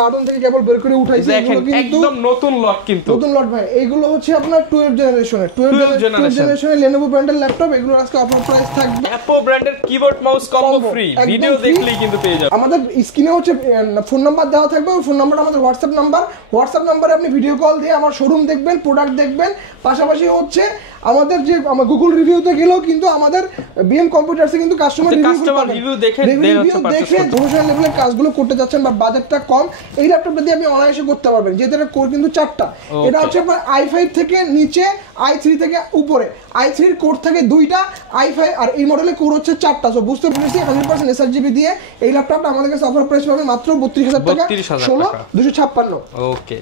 Carton থেকে কেবল বের করে উঠাইছি, এগুলো কিন্তু একদম নতুন লট, কিন্তু নতুন লট ভাই। এগুলো হচ্ছে আপনার 12 জেনারেশনের Lenovo ব্র্যান্ডের ল্যাপটপ। এগুলো আজকে অফার প্রাইস থাকবে। Apple ব্র্যান্ডের keyboard mouse combo free, video দেখলেই কিন্তু পেয়ে যাবেন। আমাদের স্ক্রিনে হচ্ছে ফোন নাম্বার দেওয়া থাকবে, ওই ফোন নাম্বারটা আমাদের হোয়াটসঅ্যাপ নাম্বারে আপনি ভিডিও কল দিয়ে আমার শোরুম দেখবেন, প্রোডাক্ট দেখবেন। পাশাপাশি হচ্ছে আমাদের যে গুগল রিভিউতে গেলেও কিন্তু আমাদের বিএম কম্পিউটারসে কিন্তু কাস্টমার রিভিউ দেখে প্রফেশনাল লেভেলের কাজগুলো করতে যাচ্ছেন বা বাজেটটা কম, এই ল্যাপটপটা দিয়ে আপনি অনায়াসে করতে পারবেন। যেহেতু এটা কোর কিন্তু 4টা, এটা হচ্ছে আপনার i5 থেকে নিচে, i3 থেকে উপরে। i3 এর কোর থাকে 2টা, i5 আর এই মডেলের কোর হচ্ছে 4টা। সো বুঝতে পেরেছি 100% এসআরজিবি দিয়ে এই ল্যাপটপটা আমাদের কাছে অফার প্রাইস পাবে মাত্র 32,000 টাকা, 16,256। ওকে।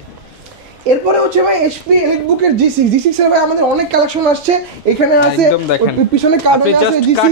এরপরে হচ্ছে ভাই এইচপি এলিটবুকের G6 এর ভাই আমাদের অনেক কালেকশন আসছে। এখানে আছে পিছনে কার্টন আছে, G6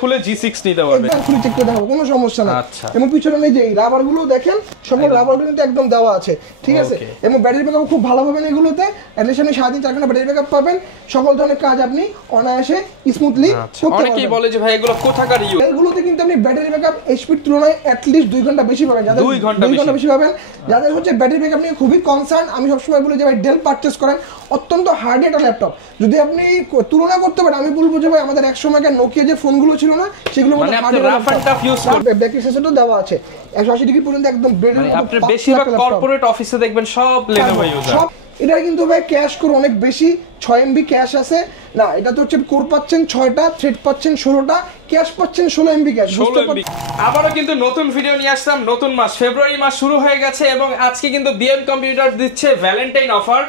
খুলে G6 নিতে পারবেন, একদম খুলে চেক করে দেখাবো, কোনো সমস্যা না। এবং পিছনে যে রাবার গুলো দেখেন, সকল রাবার গুলো কিন্তু একদম দেওয়া আছে, ঠিক আছে। এবং ব্যাটারি ব্যাকআপ খুব ভালো পাবেন এগুলোতে, অ্যাটলিস্ট আপনি 3.5-4 ঘন্টা ব্যাটারি ব্যাকআপ পাবেন। সকল ধরনের কাজ আপনি অনায়াসে স্মুথলি করতে পারবেন। অনেকেই বলে যে ভাই এগুলো কোথাকার ইউজ, এগুলোতে কিন্তু আপনি ব্যাটারি ব্যাকআপ এইচপির তুলনায় অ্যাটলিস্ট 2 ঘন্টা বেশি পাবেন। যাদের 2 ঘন্টা বেশি পাবেন, যাদের হচ্ছে ব্যাটারি ব্যাকআপ নিয়ে খুবই কনসার্ন, আমি সবসময় বলি যে ভাই ডেল পারচেজ করেন, অত্যন্ত হার্ড একটা ল্যাপটপ। যদি আপনি তুলনা করতে পারেন, আমি বলবো যে ভাই আমাদের এক সময়কার নোকিয়া যে ফোনগুলো ছিল না, সেগুলো মানে আপনি রাফ এন্ড টাফ ইউজ করবেন। ব্যাটারি সেন্সরও দেওয়া আছে 180 ডিগ্রি পর্যন্ত, একদম ব্লেডের মতো। আপনি বেশিরভাগ কর্পোরেট অফিসে দেখবেন সব Lenovo ইউজার। এটা কিন্তু ভাই ক্যাশ কোর অনেক বেশি, 6 MB ক্যাশ আছে না। এটা তো হচ্ছে কোর পাচ্ছেন 6টা, থ্রেড পাচ্ছেন 16টা, ক্যাশ পাচ্ছেন 16 MB ক্যাশ। 16 MB। আবারও কিন্তু নতুন ভিডিও নিয়ে আসলাম। নতুন মাস ফেব্রুয়ারি মাস শুরু হয়ে গেছে এবং আজকে কিন্তু বিএম কম্পিউটার দিচ্ছে ভ্যালেন্টাইন অফার।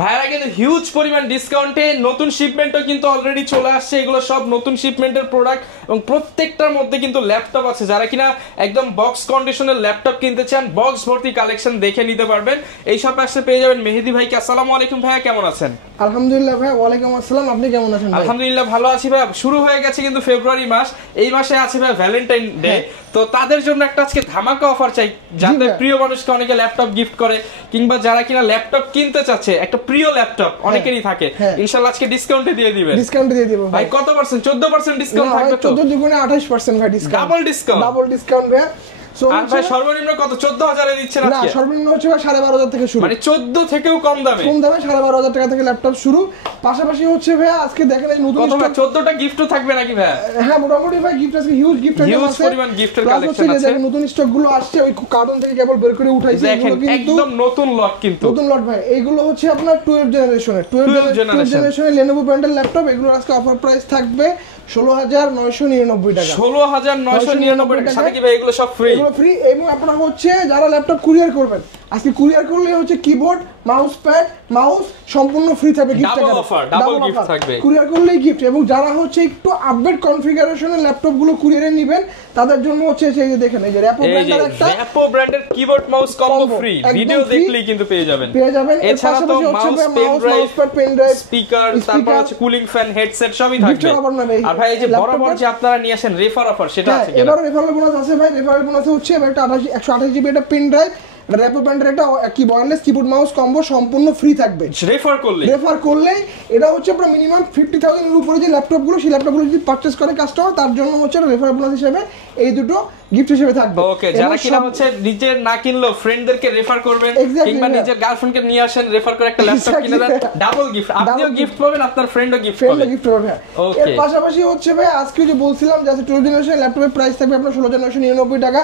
ভাইরা কিন্তু হিউজ পরিমাণ ডিসকাউন্টে, নতুন শিপমেন্টও কিন্তু অলরেডি চলে আসছে। এগুলো সব নতুন শিপমেন্টের প্রোডাক্ট এবং প্রত্যেকটার মধ্যে কিন্তু ল্যাপটপ আছে। যারা কিনা একদম বক্স কন্ডিশনের ল্যাপটপ কিনতে চান, বক্স ভর্তি কালেকশন দেখে নিতে পারবেন। এই সব আসলে পেয়ে যাবেন মেহেদি ভাইকে। আসসালামু আলাইকুম ভাইয়া, কেমন আছেন? আলহামদুলিল্লাহ ভাই, ওয়ালাইকুম আসসালাম। আপনি কেমন আছেন? আলহামদুলিল্লাহ ভালো আছি ভাই। শুরু হয়ে গেছে কিন্তু ফেব্রুয়ারি মাস, এই মাসে আছে ভাই ভ্যালেন্টাইন ডে। তো তাদের জন্য একটা আজকে ধামাকা অফার চাই, যাতে প্রিয় মানুষকে অনেকে ল্যাপটপ গিফট করে, কিংবা যারা কিনা ল্যাপটপ কিনতে চাচ্ছে, একটা প্রিয় ল্যাপটপ অনেকেরই থাকে, ইনশাআল্লাহ আজকে ডিসকাউন্টে দিয়ে দিবেন। ডিসকাউন্টে দিয়ে দেব ভাই। কত পার্সেন্ট? 14% ডিসকাউন্ট থাকবে তো? 14 দুগুণে 28% ভাই ডিসকাউন্ট। ডাবল ডিসকাউন্ট ভাই। আর ভাই সর্বনিম্ন কত? 14,000 এ দিচ্ছেন আজকে? না, সর্বনিম্ন হচ্ছে 12,500 থেকে শুরু, মানে 14 থেকেও কম দামে। 12,500 টাকা থেকে ল্যাপটপ শুরু। পাশাপাশি হচ্ছে ভাই আজকে দেখেন এই নতুন স্টক 14টা গিফটও থাকবে নাকি ভাই? হ্যাঁ, মোটামুটি ভাই গিফট আছে, হিউজ গিফট আছে, হিউজ পরিমাণ গিফটের কালেকশন আছে। দেখেন নতুন স্টক গুলো আসছে, ওই কার্টন থেকে কেবল বের করে উঠাইছে। এগুলো কিন্তু একদম নতুন লট, কিন্তু নতুন লট ভাই। এগুলো হচ্ছে আপনার 12 জেনারেশনের Lenovo ব্র্যান্ডের ল্যাপটপ। এগুলো আজকে অফার প্রাইস থাকবে 16,999 টাকা। 16,999 টাকা। সাথে কি ভাই এগুলো সব ফ্রি? এগুলো ফ্রি। এবং আপনারা হচ্ছে যারা ল্যাপটপ কুরিয়ার করবেন, আজকে কুরিয়ার করলে হচ্ছে কিবোর্ড, মাউস প্যাড, মাউস সম্পূর্ণ ফ্রি থাকবে, gift double offer, double gift থাকবে কুরিয়ার করলেই গিফট। এবং যারা হচ্ছে একটু আপডেট কনফিগারেশনের ল্যাপটপ গুলো কুরিয়ারে নেবেন, তাদের জন্য হচ্ছে এই যে দেখেন, এই যে Apple ব্র্যান্ডের keyboard mouse combo free, video দেখলেই কিন্তু পেয়ে যাবেন। এছাড়া তো মাউস, পেন ড্রাইভ, স্পিকার, তারপর হচ্ছে কুলিং ফ্যান, হেডসেট সবই থাকবে। আর ভাই এই যে বরাবর যে আপনারা নিয়ে আসেন রেফার অফার, সেটা আছে কিনা? এবারে রেফারেল বোনাস আছে ভাই। রেফারেল বোনাস হচ্ছে একটা 128 জিবি একটা পেন ড্রাইভ, Apple ব্র্যান্ডের একটা ওয়্যারলেস কিবোর্ড মাউস কম্বো সম্পূর্ণ ফ্রি থাকবে রেফার করলেই। এটা হচ্ছে আপনার মিনিমাম 50,000 এর উপরে যে ল্যাপটপগুলো, সেই ল্যাপটপগুলো যদি পারচেজ করে কাস্টমার, তার জন্য হচ্ছে রেফার বোনাস হিসেবে এই দুটো গিফট হিসেবে থাকবে। ওকে, যারা কিনা হচ্ছে নিজে না কিনলো ফ্রেন্ডদেরকে রেফার করবেন, কিংবা নিজের গার্লফ্রেন্ডকে নিয়ে আসেন, রেফার করে একটা ল্যাপটপ কিনে দেন, ডাবল গিফট। আপনিও গিফট পাবেন, আপনার ফ্রেন্ডও গিফট পাবে। এর পাশাপাশি হচ্ছে ভাই আজকে যে বলছিলাম যে 12 জেনারেশন ল্যাপটপের প্রাইস থাকবে আপনার 16,999 টাকা।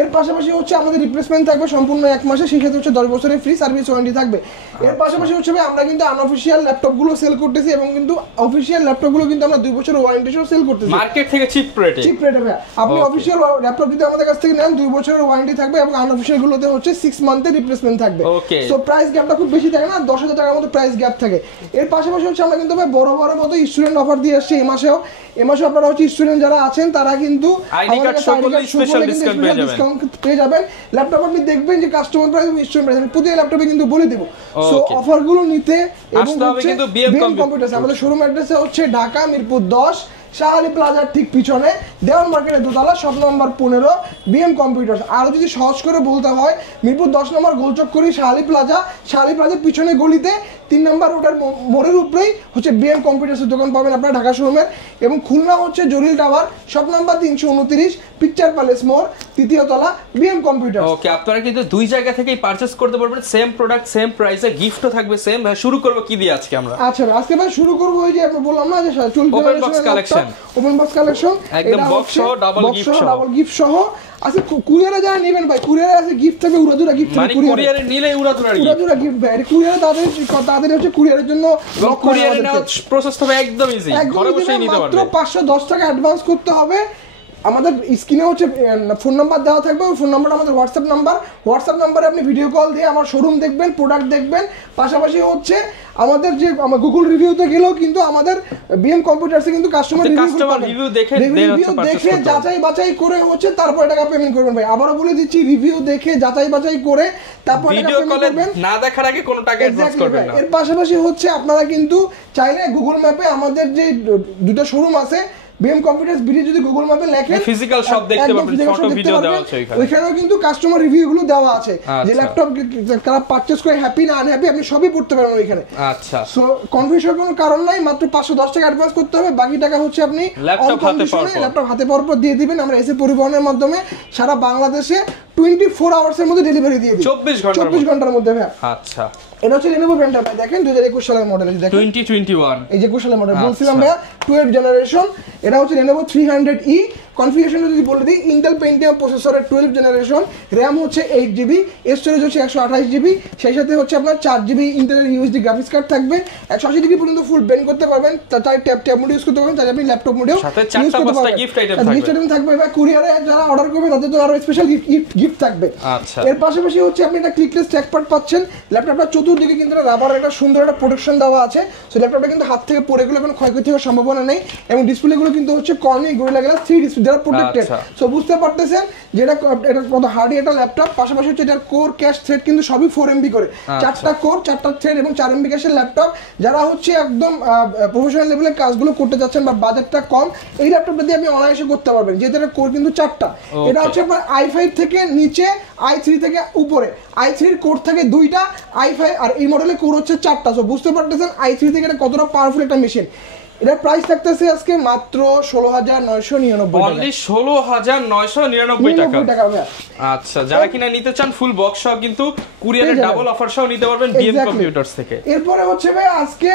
এর পাশাপাশি হচ্ছে আমাদের রিপ্লেসমেন্ট থাকবে সম্পূর্ণ 1 মাসে, সেই ক্ষেত্রে হচ্ছে 10 বছরের ফ্রি সার্ভিস ওয়ারেন্টি থাকবে। এর পাশাপাশি হচ্ছে ভাই আমরা কিন্তু আনঅফিশিয়াল ল্যাপটপগুলো সেল করতেছি, এবং কিন্তু অফিশিয়াল ল্যাপটপগুলো কিন্তু আমরা 2 বছরের ওয়ারেন্টি সহ সেল করতেছি মার্কেট থেকে চিপ রেটে। ভাই আপনি অফিশিয়াল ল্যাপটপ যদি আমাদের কাছ থেকে নেন 2 বছরের ওয়ারেন্টি থাকবে, এবং আনঅফিশিয়াল গুলোতে হচ্ছে 6 মান্থের রিপ্লেসমেন্ট থাকবে। সো প্রাইস গ্যাপটা খুব বেশি থাকে না, 10,000 টাকার মতো প্রাইস গ্যাপ থাকে। এর পাশাপাশি হচ্ছে আমরা কিন্তু ভাই বড় মতো স্টুডেন্ট অফার দিয়ে আসছি। এই মাসেও আপনারা হচ্ছে স্টুডেন্ট যারা আছেন, তারা কিন্তু আইডি কার্ড সকলে স্পেশাল ডিসকাউন্ট পেয়ে যাবেন। ল্যাপটপ আপনি দেখবেন যে কাস্টমার প্রাইস এবং স্টুডেন্ট প্রাইস প্রতি ল্যাপটপে কিন্তু বলে দেব। সো অফারগুলো নিতে এবং হচ্ছে বিএম কম্পিউটার আমাদের শোরুম অ্যাড্রেস হচ্ছে ঢাকা মিরপুর 10, শাহালি প্লাজার ঠিক পিছনে দেওয়ান মার্কেটের দোতলা শপ নম্বর 15 বিএম কম্পিউটার্স। আরও যদি সহজ করে বলতে হয়, মিরপুর 10 নম্বর গোলচক্করি শাহালি প্লাজার পিছনে গলিতে 3 নম্বর রোডের মোড়ের উপরেই হচ্ছে বিএম কম্পিউটার্সের দোকান পাবেন আপনারা ঢাকা শোরুমের। এবং খুলনা হচ্ছে জরিল tower shop number 329 Picture Palace মোড় 3য় তলা বিএম কম্পিউটার। ওকে, আপনারা কিন্তু দুই জায়গা থেকেই পারচেজ করতে পারবেন, সেম প্রোডাক্ট সেম প্রাইসে, গিফটও থাকবে সেম। ভাই শুরু করব কি দিয়ে আজকে আমরা? আচ্ছা আজকে ভাই শুরু করব ওই যে আমরা বললাম না যে open box collection, open box collection একদম বক্স সহ ডাবল গিফট সহ। আচ্ছা কুরিয়ারে যারা নেবেন ভাই, কুরিয়ারে আছে গিফট থাকবে, উড়াদুরা গিফট থাকবে। কুরিয়ারে নিলে উড়াদুরা গিফট ভাই, কুরিয়ারে তাদের হচ্ছে কুরিয়ারের জন্য কুরিয়ারে নেওয়ার প্রসেস হবে একদম ইজি, ঘরে বসেই নিতে পারবেন। মাত্র 510 টাকা অ্যাডভান্স করতে হবে। আমাদের স্ক্রিনে হচ্ছে ফোন নাম্বার দেওয়া থাকবে, ওই ফোন নাম্বারটা আমাদের হোয়াটসঅ্যাপ নাম্বারে আপনি ভিডিও কল দিয়ে আমার শোরুম দেখবেন, প্রোডাক্ট দেখবেন। পাশাপাশি হচ্ছে আমাদের যে গুগল রিভিউতে গেলেও কিন্তু আমাদের বিএম কম্পিউটারসে কিন্তু কাস্টমার রিভিউ দেখে যাচাই বাছাই করে হচ্ছে তারপর টাকা পেমেন্ট করবেন ভাই। আবারও বলে দিচ্ছি, রিভিউ দেখে যাচাই বাছাই করে তারপর ভিডিও কলে না দেখার আগে কোনো টাকা অ্যাডভান্স করবেন না। এর পাশাপাশি হচ্ছে আপনারা কিন্তু চাইলে গুগল ম্যাপে আমাদের যে দুটো শোরুম আছে বিএম কম্পিউটার্স বিডি যদি গুগল ম্যাপে লেখেন ফিজিক্যাল শপ দেখতে পাবেন, ফটো ভিডিও দেওয়া আছে ওইখানে। ওইখানেও কিন্তু কাস্টমার রিভিউগুলো দেওয়া আছে, যে ল্যাপটপ কারা পারচেজ করে হ্যাপি না আনহ্যাপি আপনি সবই পড়তে পারবেন ওইখানে। আচ্ছা, সো কনফিউশনের কোনো কারণ নাই, মাত্র 510 টাকা অ্যাডভান্স করতে হবে, বাকি টাকা হচ্ছে আপনি ল্যাপটপ হাতে পাওয়ার পর দিয়ে দিবেন। আমরা এসে পরিবহনের মাধ্যমে সারা বাংলাদেশে 24 আওয়ার্সের মধ্যে ডেলিভারি দিয়ে দিই, 24 ঘন্টার মধ্যে ভাই। আচ্ছা, এটা হচ্ছে Lenovo পেনটা ভাই, দেখেন 2021 সালের মডেল, দেখেন 2021 এই যে 21 সালের মডেল বলছিলাম ভাই 12 জেনারেশন। এটা হচ্ছে Lenovo 300E। কনফিগারেশন যদি বলে দিই, ইন্টেল পেন্টিয়াম প্রসেসরের 12 জেনারেশন, র‍্যাম হচ্ছে 8GB, স্টোরেজ হচ্ছে 128GB, সেই সাথে হচ্ছে আপনার 4GB ইন্টেলের ইউএসডি গ্রাফিক্স কার্ড থাকবে। 180 ডিগ্রি পর্যন্ত ফুল বেন্ড করতে পারবেন, তাই ট্যাব মোড ইউজ করতে পারবেন, তাই আপনি ল্যাপটপ মোডেও সাথে 4টা গিফট আইটেম থাকবে ভাই। কুরিয়ারে যারা অর্ডার করবে তাদের তো আরো স্পেশাল গিফট থাকবে। আচ্ছা, এর পাশাপাশি হচ্ছে আপনি একটা ক্লিকলেস ট্র্যাকপ্যাড পাচ্ছেন। ল্যাপটপটা চতুর্দিকে কিন্তু রাবার একটা সুন্দর একটা প্রোটেকশন দেওয়া আছে, সো ল্যাপটপটা কিন্তু হাত থেকে পড়ে গেলে কোনো ক্ষয়ক্ষতি হওয়ার সম্ভাবনা নেই। এবং ডিসপ্লেগুলো কিন্তু হচ্ছে কর্নিং গরিলা গ্লাস 3 ডিসপ্লে দ্বারা প্রোটেক্টেড। সো বুঝতে পারতেছেন যে এটা কত হার্ডি একটা ল্যাপটপ। পাশাপাশি হচ্ছে এটার কোর ক্যাশ থ্রেড কিন্তু সবই 4MB করে, 4টা কোর 4টা থ্রেড এবং 4MB ক্যাশের ল্যাপটপ। যারা হচ্ছে একদম প্রফেশনাল লেভেলের কাজগুলো করতে যাচ্ছেন বা বাজেটটা কম, এই ল্যাপটপটা দিয়ে আপনি অনায়াসে করতে পারবেন, যেহেতু এটা কোর কিন্তু 4টা। এটা হচ্ছে আপনার i5 থেকে নিচে, i3 থেকে উপরে। i3 এর কোর থাকে 2টা, i5 আর এই মডেলের কোর হচ্ছে 4টা। সো বুঝতে পারতেছেন i3 থেকে এটা কতটা পাওয়ারফুল একটা মেশিন। এটার প্রাইস থাকতেছে আজকে মাত্র 16,999 টাকা, 16,999 টাকা। আচ্ছা, যারা কিনা নিতে চান ফুল বক্স সহ কিন্তু কুরিয়ারে ডাবল অফার সহ নিতে পারবেন বিএম কম্পিউটারস থেকে। এরপরে হচ্ছে ভাই আজকে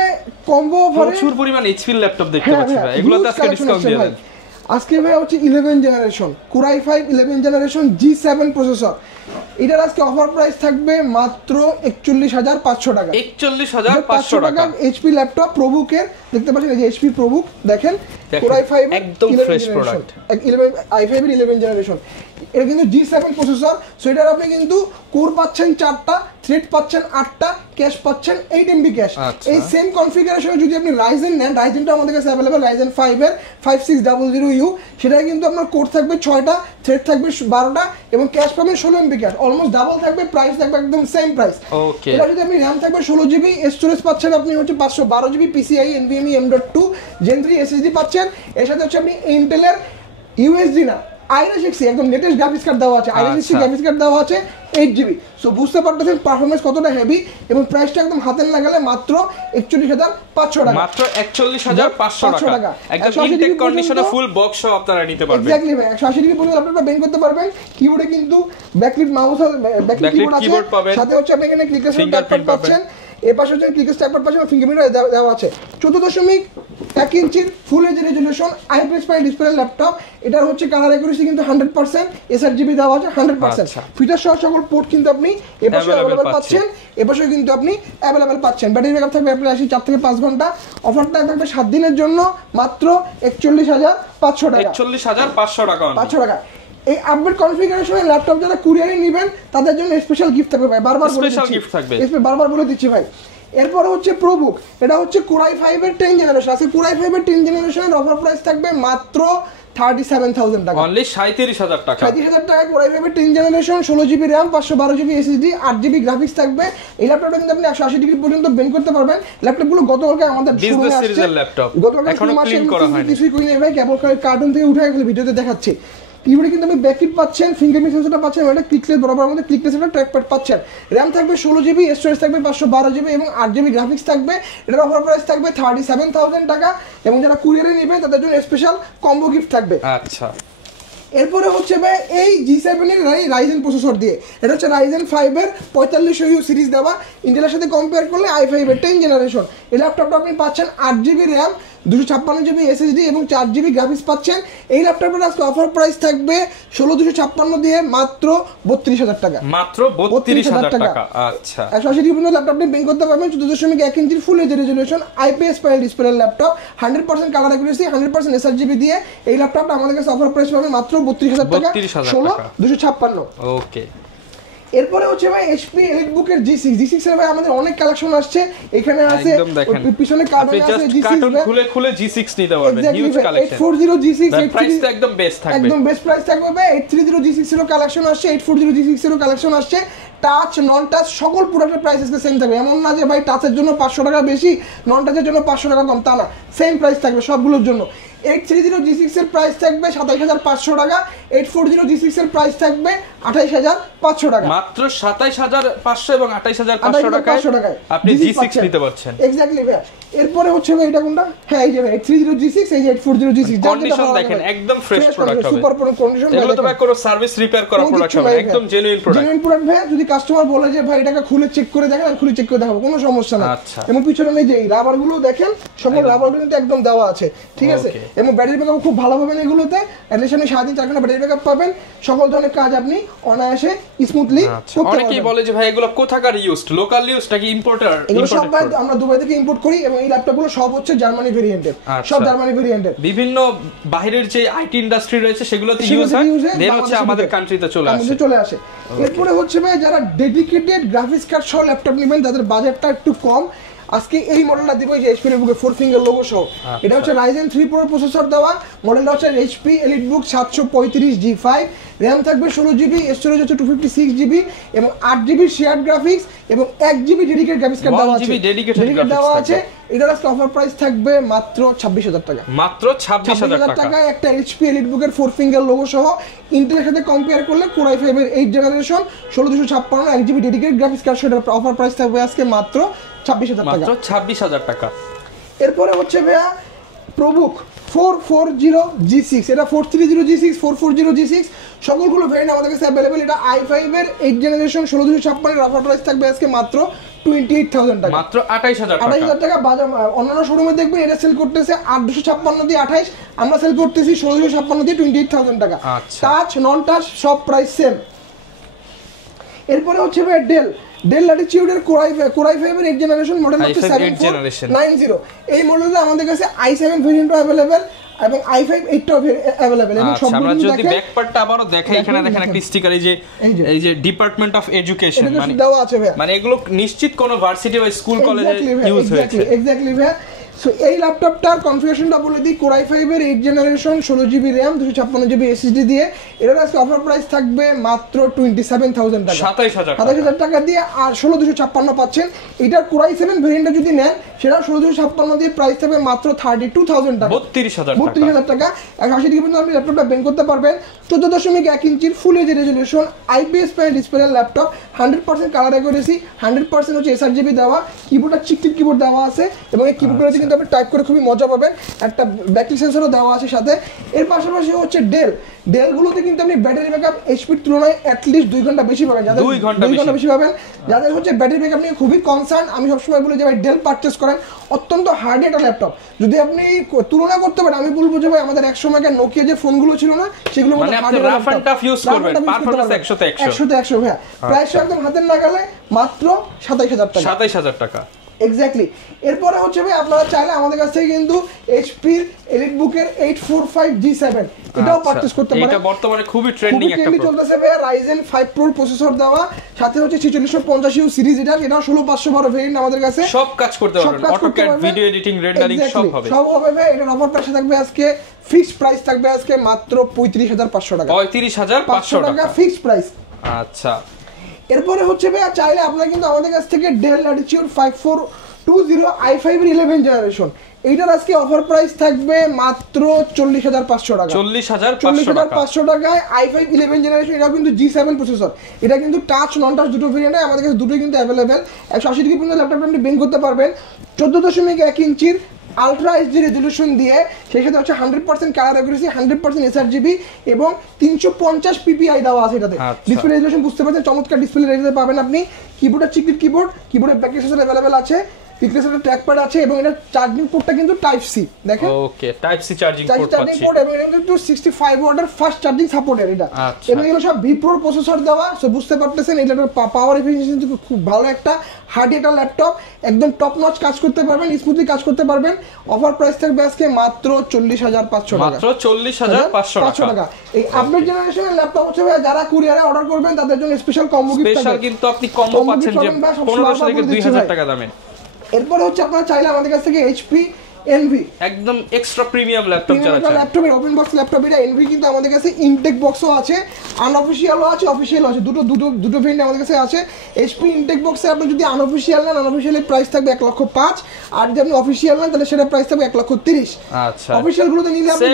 কম্বো অফারে প্রচুর পরিমাণ এইচপি ল্যাপটপ দেখতে পাচ্ছি ভাই, এগুলোতে আজকে ডিসকাউন্ট দিয়ে দেন। আজকে ভাই হচ্ছে 11 generation Core i5 11 generation G7 processor. এটার আজকে অফার প্রাইস থাকবে মাত্র 41,500 টাকা, 41,500 টাকা। এইচপি ল্যাপটপ প্রবুকের দেখতে পাচ্ছেন, এই যে এইচপি প্রবুক দেখেন, Core i5 একদম ফ্রেশ প্রোডাক্ট, i5 এর 11 জেনারেশন। এটা কিন্তু G7 প্রসেসর। সো এটার আপনি কিন্তু কোর পাচ্ছেন 4টা, থ্রেড পাচ্ছেন 8টা, ক্যাশ পাচ্ছেন 8MB ক্যাশ। এই সেম কনফিগারেশনে যদি আপনি রাইজেন নেন, রাইজেনটা আমাদের কাছে अवेलेबल, রাইজেন 5 এর 5600U, সেটা কিন্তু আপনার কোর থাকবে 6টা, থ্রেড থাকবে 12টা এবং ক্যাশ পাবেন 16MB ক্যাশ, অলমোস্ট ডাবল থাকবে, প্রাইস থাকবে একদম সেম প্রাইস। ওকে, এটা যদি আপনি র‍্যাম থাকবে 16GB, স্টোরেজ পাচ্ছেন আপনি হচ্ছে 512GB PCIe NVMe M.2 Gen 3 SSD পাচ্ছেন। এর সাথে হচ্ছে আপনি ইন্টেলের ইউএসডি না i6 একদম লেটেস্ট গ্রাফিক্স কার্ড দেওয়া আছে, i6 গ্রাফিক্স কার্ড দেওয়া আছে 8GB। সো বুঝতে পারতেছেন পারফরম্যান্স কতটা হেভি এবং প্রাইসটা একদম হাতে লাগালে মাত্র 41,500 টাকা, মাত্র 41,500 টাকা। একদম ইনটেক কন্ডিশনে ফুল বক্স সহ আপনারা নিতে পারবেন। এক্স্যাক্টলি ভাই, 180 ডিগ্রি পর্যন্ত আপনারা বেন্ড করতে পারবেন। কিবোর্ডে কিন্তু ব্যাকলিট মাউস আর ব্যাকলিট কিবোর্ড আছে, সাথে হচ্ছে আপনি এখানে ক্লিকের ট্যাপপ্যাড পাচ্ছেন, এর পাশে হচ্ছে ক্লিকের ট্যাপপ্যাড পাচ্ছেন, ফিঙ্গারপ্রিন্ট দেওয়া আছে। 14.1 ইঞ্চির ফুল এইচ রেজোলিউশন আইপিএস পাই ডিসপ্লে ল্যাপটপ। এটার হচ্ছে কালার অ্যাকুরেসি কিন্তু 100%, SRGB দেওয়া আছে 100%। ফিচার সহ সকল পোর্ট কিন্তু আপনি এপাশে अवेलेबल পাচ্ছেন, এপাশে কিন্তু আপনি अवेलेबल পাচ্ছেন। ব্যাটারি ব্যাকআপ থাকবে আপনার 4 থেকে 5 ঘন্টা। অফারটা থাকবে 7 দিনের জন্য, মাত্র 41,500 টাকা, 41,500 টাকা, 500 টাকা। এই আপডেট কনফিগারেশনের ল্যাপটপ যারা কুরিয়ারে নেবেন তাদের জন্য স্পেশাল গিফট থাকবে ভাই, বারবার বলে দিচ্ছি ভাই। এরপরে হচ্ছে প্রবুক, এটা হচ্ছে কোরাই 5 এর 10 জেনারেশন আছে। কোরাই 5 এর 10 জেনারেশনের অফার প্রাইস থাকবে মাত্র 37,000 টাকা, অনলি 37,000 টাকা। 37,000 টাকা কোরাই 5 এর 10 generation, 16 GB RAM, 512 GB SSD, 8 GB graphics থাকবে। এই ল্যাপটপটা কিন্তু আপনি 180 ডিগ্রি পর্যন্ত বেন্ড করতে পারবেন। ল্যাপটপগুলো গতকালকে আমাদের বিজনেস সিরিজের ল্যাপটপ, এখনো ক্লিন করা হয়নি, কিছুই করি নাই ভাই, কেবল কার্টুন থেকে উঠে গেছে, ভিডিওতে দেখাচ্ছি। কিবোর্ডে কিন্তু আপনি ব্যাককিট পাচ্ছেন, ফিঙ্গারপ্রিন্ট সেন্সরটা পাচ্ছেন, এটা ক্লিকলেস বরাবর আমাদের ক্লিকলেস একটা ট্র্যাকপ্যাড পাচ্ছেন। র্যাম থাকবে 16 জিবি, স্টোরেজ থাকবে 512 জিবি এবং 8 জিবি গ্রাফিক্স থাকবে। এটার অফার প্রাইস থাকবে 37,000 টাকা এবং যারা কুরিয়ারে নেবে তাদের জন্য স্পেশাল কম্বো গিফট থাকবে। আচ্ছা, এরপরে হচ্ছে ভাই এই G7 এর রাইজেন প্রসেসর দিয়ে, এটা হচ্ছে রাইজেন 5 এর 4500U সিরিজ দেওয়া, ইন্টেলের সাথে কম্পেয়ার করলে i5 এর 10 জেনারেশন। এই ল্যাপটপটা আপনি পাচ্ছেন 8 জিবি র্যাম, 256 জিবি এসএসডি এবং 4 জিবি গ্রাফিক্স পাচ্ছেন। এই ল্যাপটপের আজকে অফার প্রাইস থাকবে 16,256 দিয়ে মাত্র 32,000 টাকা, মাত্র 32,000 টাকা। আচ্ছা, 180 ডিগ্রি পর্যন্ত ল্যাপটপটি বের করতে পারবেন। 14.1 ইঞ্চির full HD resolution IPS panel display laptop, 100% colour accuracy, 100% sRGB দিয়ে এই ল্যাপটপটা আমাদের কাছে অফার প্রাইস পাবে মাত্র 32,000 টাকা, 16,256। ওকে। এরপরে হচ্ছে ভাই HP EliteBook এর G6 এর ভাই আমাদের অনেক কালেকশন আসছে। এখানে আছে পিছনে কার্টুন আছে, G6 কার্টুন খুলে G6 নিতে পারবেন, হিউজ কালেকশন। 840 G6 প্রাইসটা একদম বেস্ট থাকবে, একদম বেস্ট প্রাইস থাকবে ভাই। 830 G6 এর কালেকশন আসছে, 840 G6 এর কালেকশন আসছে। টাচ নন টাচ সকল প্রোডাক্টের প্রাইস আজকে সেম থাকবে, এমন না যে ভাই টাচের জন্য 500 টাকা বেশি, নন টাচের জন্য 500 টাকা কম, তা না, সেম প্রাইস থাকবে সবগুলোর জন্য। 830 G6 এর প্রাইস থাকবে 27,500 টাকা, 840 G6 এর প্রাইস থাকবে 28,500 টাকা, মাত্র 27,500 এবং 28,500 টাকায় আপনি G6 নিতে পারছেন। এক্স্যাক্টলি ভাই। এরপরে হচ্ছে ভাই এটা কোনটা, হ্যাঁ এই যে 830 G6, এই যে 840 G6, কন্ডিশন দেখেন একদম ফ্রেশ প্রোডাক্ট হবে, সুপার কন্ডিশন। এগুলো তো ভাই কোনো সার্ভিস রিপেয়ার করা প্রোডাক্ট হবে, একদম জেনুইন প্রোডাক্ট। জেনুইন প্রোডাক্ট ভাই, যদি কাস্টমার বলে যে ভাই এটাকে খুলে চেক করে দেখেন, আমি খুলে চেক করে দেখাবো, কোনো সমস্যা না। এবং পিছনে এই যে রাবার গুলো দেখেন, সকল রাবার গুলো কিন্তু একদম দেওয়া আছে, ঠিক আছে। এবং ব্যাটারি ব্যাকআপ খুব ভালো পাবেন এগুলোতে, অ্যাটলিস্ট আপনি 7-4 ঘন্টা ব্যাটারি ব্যাকআপ পাবেন, সকল ধরনের কাজ আপনি অনায়াসে স্মুথলি করতে পারবেন। অনেকেই বলে যে ভাই এগুলো কোথাকার ইউজড, লোকাল ইউজড নাকি ইম্পোর্টার? এগুলো সব ভাই আমরা দুবাই থেকে ইম্পোর্ট করি এবং এই ল্যাপটপগুলো সব হচ্ছে জার্মানি ভেরিয়েন্টের, সব জার্মানি ভেরিয়েন্টের। বিভিন্ন বাইরের যে আইটি ইন্ডাস্ট্রি রয়েছে সেগুলোতে ইউজ হয়, দেন হচ্ছে আমাদের কান্ট্রিতে চলে আসে। এরপরে হচ্ছে ভাই যারা ডেডিকেটেড গ্রাফিক্স কার্ড সহ ল্যাপটপ নেবেন, তাদের বাজেটটা একটু কম, আজকে এই মডেলটা দিব, যে HP EliteBook 4 ফিঙ্গার লোগো সহ। এটা হচ্ছে Ryzen 3 Pro প্রসেসর দেওয়া, মডেলটা হচ্ছে HP EliteBook 735 G5, র্যাম থাকবে 16 জিবি, স্টোরেজ হচ্ছে 256 জিবি এবং 8 জিবি শেয়ার্ড গ্রাফিক্স এবং 1 জিবি ডেডিকেটেড গ্রাফিক্স কার্ড দেওয়া আছে। এটার আজকে অফার প্রাইস থাকবে মাত্র 26,000 টাকা, মাত্র 26,000 টাকা। একটা HP EliteBook এর 4 ফিঙ্গার লোগো সহ, ইন্টেলের সাথে কম্পেয়ার করলে কোরাই 5 এর 8 generation, 16,256, 1 GB dedicated graphics card, সেটার অফার প্রাইস থাকবে আজকে মাত্র 26,000 টাকা, মাত্র 26,000 টাকা। এরপরে হচ্ছে ভাইয়া প্রবুক 440 G6, এটা 430 G6, 440 G6 সকলগুলো ভেরিয়েন্ট আমাদের কাছে अवेलेबल। এটা i5 এর 8 জেনারেশন, 16,256 এর অফার প্রাইস থাকবে আজকে মাত্র 28,000 টাকা, মাত্র 28,000 টাকা। 28,000 টাকা। বাজার অন্যান্য শোরুমে দেখবেন এটা সেল করতেছে 8,256 দিয়ে 28, আমরা সেল করতেছি 16,256 দিয়ে 28,000 টাকা। টাচ নন টাচ সব প্রাইস সেম। এরপরে হচ্ছে ভাই ডেল ল্যাটিটিউড এর কোরাই 5 এর 8 জেনারেশন, মডেল হচ্ছে 7490। এই মডেলটা আমাদের কাছে i7 ভেরিয়েন্টও अवेलेबल এবং i5 8টাও अवेलेबल। এবং সবগুলো আমরা যদি ব্যাক পার্টটা আবারো দেখাই, এখানে দেখেন একটা স্টিকার, এই যে ডিপার্টমেন্ট অফ এডুকেশন মানে দেওয়া আছে ভাই, মানে এগুলো নিশ্চিত কোন ভার্সিটি বা স্কুল কলেজে ইউজ হয়েছে। এক্স্যাক্টলি ভাই। সো এই ল্যাপটপটার কনফিগারেশনটা বলে দিই, কোরাই 5 এর 8 generation, 16 GB RAM, 256 GB SSD দিয়ে। এটার আজকে অফার প্রাইস থাকবে মাত্র 27,000 টাকা, 27,000 টাকা দিয়ে, আর 16,256 পাচ্ছেন। এটার কোরাই 7 ভেরিয়েন্টটা যদি নেন, সেটা 16,256 দিয়ে প্রাইস থাকবে মাত্র 32,000 টাকা, 32,000 টাকা। 180 ডিগ্রি পর্যন্ত আপনি ল্যাপটপটা বের করতে পারবেন। 14.1 ইঞ্চির full HD resolution IPS panel display laptop, 100% colour accuracy, 100% হচ্ছে sRGB দেওয়া, কিবোর্ডটা চিকচিক কিবোর্ড দেওয়া আছে এবং এই কিবোর্ডগুলোতে কিন্তু আপনি টাইপ করে খুবই মজা পাবেন। একটা ব্যাটারি সেন্সরও দেওয়া আছে সাথে। এর পাশাপাশি হচ্ছে ডেলগুলোতে কিন্তু আপনি ব্যাটারি ব্যাকআপ HPর তুলনায় অ্যাটলিস্ট 2 ঘন্টা বেশি পাবেন, যাদের 2 ঘন্টা বেশি পাবেন। যাদের হচ্ছে ব্যাটারি ব্যাকআপ নিয়ে খুবই কনসার্ন, আমি সবসময় বলি যে ভাই ডেল পারচেস করেন, অত্যন্ত হার্ডি একটা ল্যাপটপ। যদি আপনি তুলনা করতে পারেন, আমি বলবো যে ভাই আমাদের এক সময়কার নোকিয়া যে ফোনগুলো ছিল না, সেগুলো মানে আপনি রাফ এন্ড টাফ ইউজ করবেন, পারফরম্যান্স 100 তে 100 ভাই। প্রাইস একদম হাতের নাগালে, মাত্র 27,000 টাকা, 27,000 টাকা। এক্স্যাক্টলি। এরপরে হচ্ছে ভাই আপনারা চাইলে আমাদের কাছ থেকে কিন্তু এইচপি এলিটবুকের 845G7 এটাও পারচেজ করতে পারেন। এটা বর্তমানে খুবই ট্রেন্ডিং একটা প্রোডাক্ট চলতেছে ভাই, Ryzen 5 Pro প্রসেসর দেওয়া, সাথে হচ্ছে 4650U সিরিজ, এটাও 16512 ভেরিয়েন্ট আমাদের কাছে। সব কাজ করতে পারবেন, অটোক্যাড, ভিডিও এডিটিং, রেন্ডারিং সব হবে। সব হবে ভাই। এটার অফার প্রাইস থাকবে আজকে, ফিক্সড প্রাইস থাকবে আজকে মাত্র 35500 টাকা। 35500 টাকা ফিক্সড প্রাইস। আচ্ছা, এরপরে হচ্ছে ভাই চাইলে আপনারা কিন্তু আমাদের কাছ থেকে Dell Latitude 5420 i5 এর 11 জেনারেশন, এইটার আজকে অফার প্রাইস থাকবে মাত্র 40500 টাকা। 40500 টাকায় i5 11 জেনারেশন। এটা কিন্তু G7 প্রসেসর, এটা কিন্তু টাচ নন টাচ দুটো ভেরিয়েন্ট আমাদের কাছে, দুটোই কিন্তু অ্যাভেলেবেল। 180 ডিগ্রি পর্যন্ত ল্যাপটপ আপনি বেন্ড করতে পারবেন, 14.1 ইঞ্চির আলট্রা এইচডি রেজলিউশন দিয়ে, সেই সাথে হচ্ছে 100% কালার অ্যাকুরেসি, 100% sRGB এবং 350 PPI দেওয়া আছে এটাতে। ডিসপ্লে রেজলিউশন বুঝতে পারছেন, চমৎকার ডিসপ্লে রেজলিউশন পাবেন আপনি। কিবোর্ডের চিকলিট কিবোর্ড, কিবোর্ডের ব্যাক অ্যাক্সেসরি अवेलेबल আছে, পিক্সেলের ট্র্যাকপ্যাড আছে এবং এটা চার্জিং পোর্টটা কিন্তু টাইপ সি, দেখেন okay type C charging port আছে এবং এটা কিন্তু 65 ওয়াটের ফাস্ট চার্জিং সাপোর্টেড এটা। এবং এগুলো সব ভিপ্রোর প্রসেসর দেওয়া, সো বুঝতে পারতেছেন এটার পাওয়ার এফিশিয়েন্সি কিন্তু খুব ভালো একটা হার্ডি একটা ল্যাপটপ, একদম টপ নচ কাজ করতে পারবেন, স্মুথলি কাজ করতে পারবেন। অফার প্রাইস থাকবে আজকে মাত্র 40500 টাকা। মাত্র 40500 টাকা। এই আপডেট জেনারেশনের ল্যাপটপ হচ্ছে যারা কুরিয়ারে অর্ডার করবেন তাদের জন্য স্পেশাল কম্বো গিফট থাকবে। স্পেশাল কিন্তু আপনি কম্বো পাচ্ছেন যে 1500 থেকে 2000 টাকা দামে। এরপরে হচ্ছে আপনারা চাইলে আমাদের কাছ থেকে HP Envy একদম এক্সট্রা প্রিমিয়াম ল্যাপটপ যারা চান, ল্যাপটপের ওপেন বক্স ল্যাপটপ, এটা Envy কিন্তু আমাদের কাছে ইনটেক বক্সও আছে, আনঅফিশিয়ালও আছে, অফিশিয়ালও আছে, দুটো ভেরিয়েন্ট আমাদের কাছে আছে। HP ইনটেক বক্সে আপনি যদি আনঅফিশিয়াল নেন, আনঅফিশিয়ালের প্রাইস থাকবে 1,05,000, আর যদি আপনি অফিশিয়াল নেন তাহলে সেটা প্রাইস থাকবে 1,30,000। আচ্ছা, অফিশিয়াল গুলোতে নিলে আপনি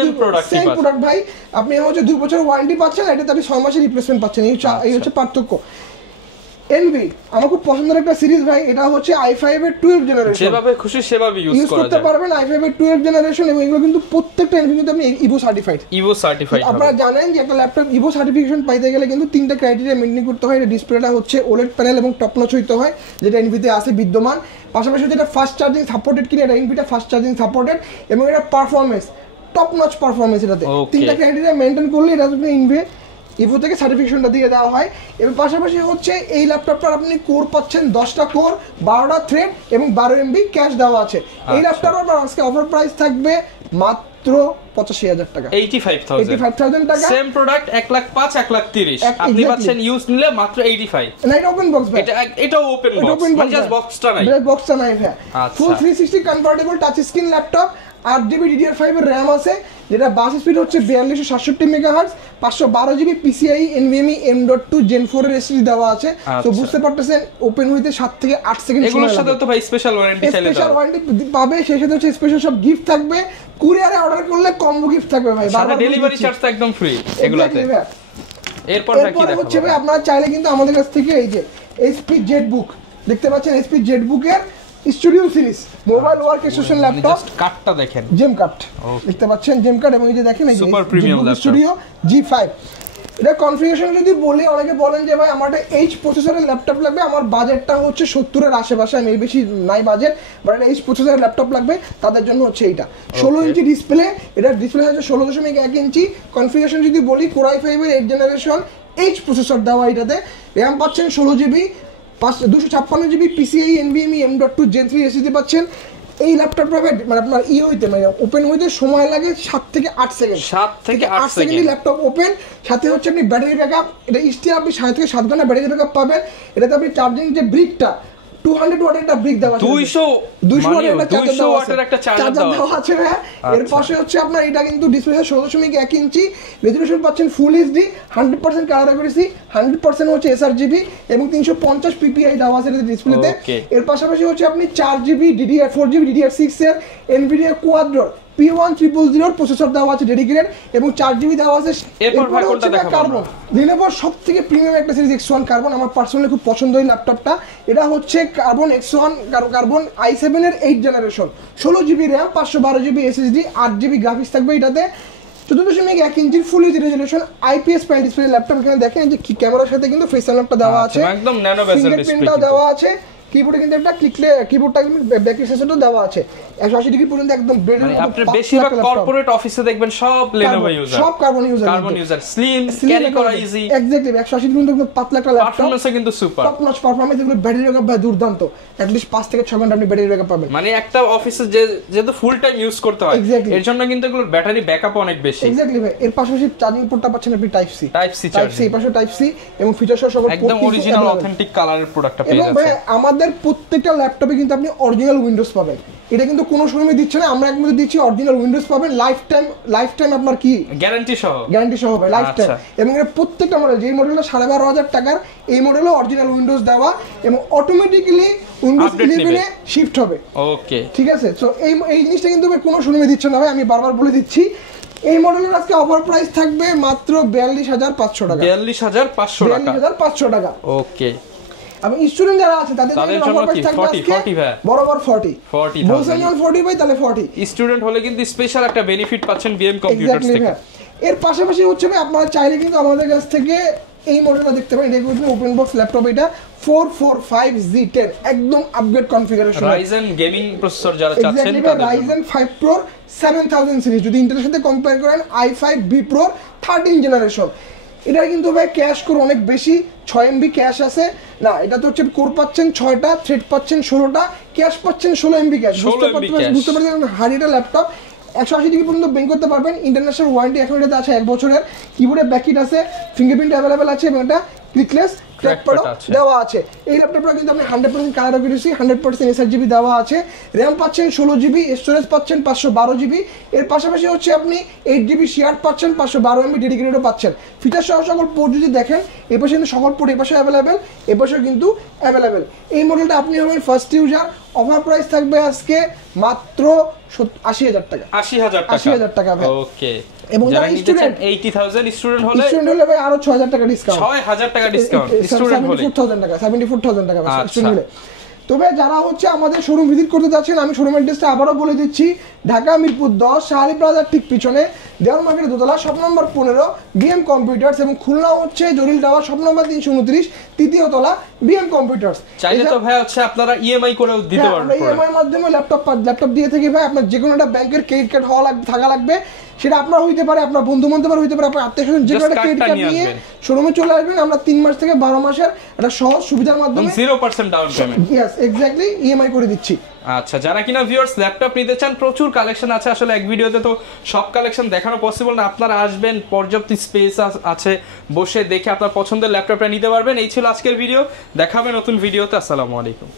সেম প্রোডাক্ট ভাই, আপনি হচ্ছে 2 বছর ওয়ারেন্টি পাচ্ছেন, এটাতে আপনি 6 মাসের রিপ্লেসমেন্ট পাচ্ছেন। এই হচ্ছে পার্থক্য। Envy আমার খুব পছন্দের একটা সিরিজ ভাই, এটা হচ্ছে i5 এর 12 জেনারেশন, যেভাবে খুশি সেভাবে ইউজ করতে পারবেন। i5 এর 12 জেনারেশন এবং এগুলো কিন্তু প্রত্যেকটা Envy কিন্তু আপনি ইভো সার্টিফাইড। আপনারা জানেন যে একটা ল্যাপটপ ইভো সার্টিফিকেশন পাইতে গেলে কিন্তু 3টা ক্রাইটেরিয়া মেইনটেইন করতে হয়। এটা ডিসপ্লেটা হচ্ছে OLED প্যানেল এবং টপ নচ হইতে হয়, যেটা Envy তে আছে বিদ্যমান। পাশাপাশি যেটা ফাস্ট চার্জিং সাপোর্টেড কিনা, এটা Envy টা ফাস্ট চার্জিং সাপোর্টেড, এবং এটা পারফরম্যান্স টপ নচ পারফরম্যান্স, এটাতে 3টা ক্রাইটেরিয়া মেইনটেইন করলে এটা আপনি ইভো থেকে সার্টিফিকেশনটা দিয়ে দেওয়া হয়। এবং পাশাপাশি হচ্ছে এই ল্যাপটপটার আপনি কোর পাচ্ছেন 10টা কোর, 12টা থ্রেড এবং 12 MB ক্যাশ দেওয়া আছে। এই ল্যাপটপটার আজকে অফার প্রাইস থাকবে মাত্র 85,000 টাকা, 85,000 টাকা। সেম প্রোডাক্ট 1,05,000 1,30,000 আপনি পাচ্ছেন ইউজ নিলে মাত্র 85। না, এটা ওপেন বক্স ভাই, এটাও ওপেন বক্স, মানে জাস্ট বক্সটা নাই, বক্সটা নাই ভাই। ফুল 360 convertible touch screen laptop, 8GB DDR5 এর RAM আছে, যেটা বাস স্পিড হচ্ছে 4267 megahertz, 512GB PCIe NVMe M.2 Gen 4 এর SSD দেওয়া আছে। তো বুঝতে পারতেছেন ওপেন হইতে 7 থেকে 8 সেকেন্ড সময় লাগে। এগুলোর সাথে তো ভাই স্পেশাল ওয়ারেন্টি চাইলে স্পেশাল ওয়ারেন্টি পাবে, সেই সাথে হচ্ছে স্পেশাল সব গিফট থাকবে। কুরিয়ারে অর্ডার করলে কম্বো গিফট থাকবে ভাই, সারা ডেলিভারি চার্জ তো একদম ফ্রি এগুলাতে। এরপর কি হচ্ছে ভাই আপনারা চাইলে কিন্তু আমাদের কাছ থেকে এই যে HP ZBook দেখতে পাচ্ছেন, HP ZBook এর studio series mobile work station laptop, just কাটটা দেখেন, জেম কাট দেখতে পাচ্ছেন, জেম কাট, এবং এই যে দেখেন এই super premium laptop studio G5। এটা কনফিগারেশন যদি বলি, অনেকে বলেন যে ভাই আমার একটা H প্রসেসরের ল্যাপটপ লাগবে, আমার বাজেটটা হচ্ছে 70 এর আশেপাশে, আমি এই বেশি নাই বাজেট, বাট একটা H প্রসেসরের ল্যাপটপ লাগবে, তাদের জন্য হচ্ছে এইটা। 16 ইঞ্চি ডিসপ্লে, এটা ডিসপ্লে হচ্ছে 16.1 ইঞ্চি। কনফিগারেশন যদি বলি, Core i5 এর 8 জেনারেশন H প্রসেসর দেওয়া, এটাতে RAM পাচ্ছেন 16GB, 256GB PCIe NVMe M.2 Gen 3 SSD পাচ্ছেন। এই ল্যাপটপটা মানে আপনার হইতে মানে ওপেন হইতে সময় লাগে 7 থেকে 8 সেকেন্ড, 7 থেকে 8 সেকেন্ড ল্যাপটপ ওপেন। সাথে হচ্ছে আপনি ব্যাটারি ব্যাকআপ, এটা স্টিল আপনি 6 থেকে 7 ঘন্টা ব্যাটারি ব্যাকআপ পাবেন। এটাতে আপনি চার্জিং যে ব্রিকটা 200 ওয়াটের একটা ব্রিক দেওয়া আছে, 200 ওয়াটের একটা চার্জার দেওয়া আছে। এর পাশে হচ্ছে আপনার এটা কিন্তু ডিসপ্লে 16.1 ইঞ্চি, রেজোলিউশন পাচ্ছেন ফুল এইচডি, 100% কালার অ্যাকুরেসি, 100% হচ্ছে sRGB এবং 350 PPI দেওয়া আছে ডিসপ্লেতে। এর পাশাপাশি হচ্ছে আপনি 4GB DDR4GB DDR6 এর NVIDIA Quadro P1000 প্রসেসর দেওয়া আছে ডেডিকেটেড, এবং 4GB দেওয়া আছে। এরপর ভাই কোনটা দেখাবো? কার্বন, Lenovo সবথেকে প্রিমিয়াম একটা সিরিজ X1 কার্বন, আমার পার্সোনালি খুব পছন্দ এই ল্যাপটপটা। এটা হচ্ছে কার্বন X1 কার্বন i7 এর 8 generation, 16GB RAM, 512GB SSD, 8GB graphics থাকবে এটাতে, 14.1 ইঞ্চির full HD resolution IPS panel display laptop. এখানে দেখেন যে কি ক্যামেরার সাথে কিন্তু ফেস আনলকটা দেওয়া আছে, একদম ন্যানো বেজেল ডিসপ্লে দেওয়া আছে। কিবোর্ডে কিন্তু একটা কিবোর্ডটা কিন্তু ব্যাক অ্যাক্সেসরিও দেওয়া আছে। 180 ডিগ্রি পর্যন্ত একদম ব্লেডের মানে মতো আপনি বেশিরভাগ কর্পোরেট অফিসে দেখবেন সব Lenovo ইউজার, সব কার্বন ইউজার, স্লিম, ক্যারি করা ইজি। এক্স্যাক্টলি 180 ডিগ্রি পর্যন্ত একদম পাতলা একটা ল্যাপটপ, পারফরম্যান্সও কিন্তু সুপার, টপ নচ পারফরম্যান্স, এগুলো ব্যাটারি ব্যাকআপ ভাই দুর্দান্ত, অ্যাট লিস্ট 5 থেকে 6 ঘন্টা আপনি ব্যাটারি ব্যাকআপ পাবেন। মানে একটা অফিসে যেহেতু ফুল টাইম ইউজ করতে হয় এর জন্য কিন্তু এগুলোর ব্যাটারি ব্যাকআপ অনেক বেশি। এক্স্যাক্টলি ভাই, এর পাশাপাশি চার্জিং পোর্টটা পাচ্ছেন আপনি টাইপ সি চার্জিং, এই পাশে টাইপ সি এবং ফিচার সহ সব একদম অরিজিনাল অথেন্টিক কালারের প্রোডাক্টটা পেয়ে যাচ্ছেন। এবং ভাই আমাদের প্রত্যেকটা ল্যাপটপে কিন্তু আপনি অরিজিনাল উইন্ডোজ পাবেন, এটা কিন্তু কোনো শোরুমে দিচ্ছে না, আমরা একমাত্র দিচ্ছি অরিজিনাল উইন্ডোজ পাবেন, লাইফ টাইম আপনার কি গ্যারান্টি সহ ভাই, লাইফ টাইম। এবং এর প্রত্যেকটা মডেল, যেই মডেলটা 12,500 টাকার, এই মডেলও অরিজিনাল উইন্ডোজ দেওয়া এবং অটোমেটিক্যালি উইন্ডোজ 11 এ শিফট হবে। ওকে, ঠিক আছে। সো এই জিনিসটা কিন্তু কোনো শোরুমে দিচ্ছে না ভাই, আমি বারবার বলে দিচ্ছি। এই মডেলের আজকে অফার প্রাইস থাকবে মাত্র 42,500 টাকা, 42,500 টাকা। ওকে, আমি স্টুডেন্ট যারা আছে তাদের জন্য অফার প্রাইস থাকবে আজকে বরাবর 40 বলছেন 40 ভাই, তাহলে 40 স্টুডেন্ট হলে কিন্তু স্পেশাল একটা বেনিফিট পাচ্ছেন বিএম কম্পিউটারস থেকে। এর পাশাপাশি হচ্ছে ভাই আপনারা চাইলে কিন্তু আমাদের কাছ থেকে এই মডেলটা দেখতে পারেন, এটা হচ্ছে ওপেন বক্স ল্যাপটপ, এটা 445Z10 একদম upgrade configuration, Ryzen gaming processor যারা চাচ্ছেন তাদের Ryzen 5 Pro 7000 সিরিজ, যদি ইন্টেলের সাথে কম্পেয়ার করেন i5B Pro 13 জেনারেশন। এটা কিন্তু ভাই ক্যাশ কোর অনেক বেশি, 6 MB ক্যাশ আছে না, এটা তো হচ্ছে কোর পাচ্ছেন 6টা, থ্রেড পাচ্ছেন 16টা, ক্যাশ পাচ্ছেন 16 MB ক্যাশ। বুঝতে পারছেন হারিটা ল্যাপটপ 180 ডিগ্রি পর্যন্ত বেং করতে পারবেন, ইন্টারন্যাশনাল ওয়ারেন্টি এখন এটাতে আছে 1 বছরের, কিবোর্ডে ব্যাকইট আছে, ফিঙ্গারপ্রিন্ট অ্যাভেলেবেল আছে এবং এটা ক্লিকলেস ট্র্যাকপ্যাডও দেওয়া আছে। এই ল্যাপটপটা কিন্তু আপনি 100% কালার অ্যাকুরেসি, 100% SRGB দেওয়া আছে, র্যাম পাচ্ছেন 16GB, স্টোরেজ পাচ্ছেন 512GB। এর পাশাপাশি হচ্ছে আপনি 8GB শেয়ার পাচ্ছেন, 512 MB ডেডিকেটেডও পাচ্ছেন। ফিচার সহ সকল পোর্ট যদি দেখেন, এপাশে কিন্তু সকল পোর্ট এপাশে অ্যাভেলেবেল, এপাশেও কিন্তু অ্যাভেলেবেল। এই মডেলটা আপনি হবেন ফার্স্ট ইউজার, অফার প্রাইস থাকবে আজকে মাত্র 80,000 টাকা, 80,000 টাকা ভাই। ওকে, এবং যারা স্টুডেন্ট 80,000 স্টুডেন্ট হলে ভাই আরো 6,000 টাকা ডিসকাউন্ট, 6,000 টাকা ডিসকাউন্ট স্টুডেন্ট হলে 74,000 টাকা স্টুডেন্ট হলে। তবে যারা হচ্ছে আমাদের শোরুম ভিজিট করতে যাচ্ছেন, আমি শোরুম অ্যাড্রেসটা আবারও বলে দিচ্ছি, ঢাকা মিরপুর 10 শাহালি প্লাজার ঠিক পিছনে দেওয়াল মার্কেটের দোতলা, শপ নম্বর 15 বিএম কম্পিউটার্স, এবং খুলনা হচ্ছে জলিল টাওয়ার শপ নম্বর 329 তৃতীয় তলা বিএম কম্পিউটার্স। চাইলে তো ভাই হচ্ছে আপনারা ইএমআই করেও দিতে পারবেন, ইএমআই মাধ্যমে ল্যাপটপ দিয়ে থেকে ভাই আপনার যে কোনো একটা ব্যাংকের ক্রেডিট কার্ড থাকা লাগবে, সেটা আপনার হইতে পারে, আপনার বন্ধু বান্ধবের হইতে পারে, আপনার আত্মীয়-স্বজন যে কোনো একটা ক্রেডিট কার্ড নিয়ে শোরুমে চলে আসবেন, আমরা 3 মাস থেকে 12 মাসের একটা সহজ সুবিধার মাধ্যমে 0% down payment, yes exactly EMI করে দিচ্ছি। আচ্ছা, যারা কিনা ভিউয়ার্স ল্যাপটপ নিতে চান, প্রচুর কালেকশন আছে, আসলে এক ভিডিওতে তো সব কালেকশন দেখানো পসিবল না, আপনারা আসবেন, পর্যাপ্ত স্পেস আছে, বসে দেখে আপনার পছন্দের ল্যাপটপটা নিতে পারবেন। এই ছিল আজকের ভিডিও, দেখা হবে নতুন ভিডিওতে। আসসালামু আলাইকুম।